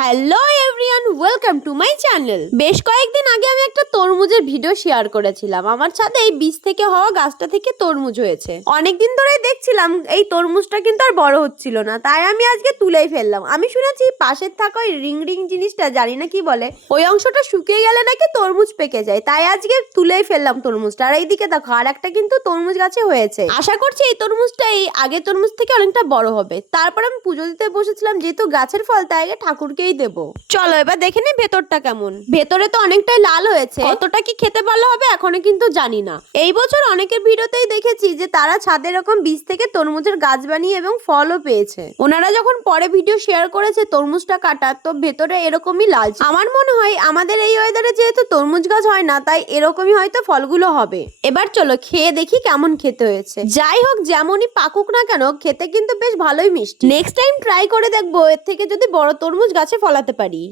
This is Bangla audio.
Hello everyone, welcome to my channel. বেশ কয়েকদিন আগে আমি একটা তরমুজের ভিডিও শেয়ার করেছিলাম। আমার ছাদে এই বীজ থেকে হওয়া গাছটা থেকে তরমুজ হয়েছে। অনেকদিন ধরেই দেখছিলাম এই তরমুজটা কিন্তু আর বড় হচ্ছিল না, তাই আমি আজকে তুলেই ফেললাম। আমি শুনেছি পাশের থাকা ওই রিং রিং জিনিসটা, জানি না কি বলে, ওই অংশটা শুকিয়ে গেলে নাকি তরমুজ পেকে যায়, তাই আজকে তুলেই ফেললাম তরমুজটা। আর এইদিকে দেখো আর একটা কিন্তু তরমুজ গাছে হয়েছে। আশা করছি এই তরমুজটা এই আগের তরমুজ থেকে অনেকটা বড় হবে। তারপর আমি পুজো দিতে বসেছিলাম, যেহেতু গাছের ফল তাই আগে ঠাকুরকেই দেবো। চলো এবার দেখে নি ভেতরটা কেমন। ভেতরে তো অনেকটাই লাল হয়েছে, কতটা কি খেতে ভালো হবে এখনো কিন্তু জানি না। এই বছর অনেকের ভিডিওতেই দেখেছি যে তারা ছাদে এরকম বীজ থেকে তরমুজের গাছ বানিয়ে এবং ফলও পেয়েছে। ওনারা যখন পরে ভিডিও শেয়ার করেছে তরমুজটা কাটা, তো ভেতরে এরকমই লাল। আমার মনে হয় আমাদের এই ওয়েদারে যেহেতু তরমুজ গাছ হয় না, তাই এরকমই হয়তো ফলগুলো হবে। এবার চলো খেয়ে দেখি কেমন খেতে হয়েছে। যাই হোক, যেমনই পাকুক না কেন, খেতে কিন্তু বেশ ভালোই মিষ্টি। নেক্সট টাইম ট্রাই করে দেখবো এর থেকে যদি বড় তরমুজ গাছে ফলাতে পারি।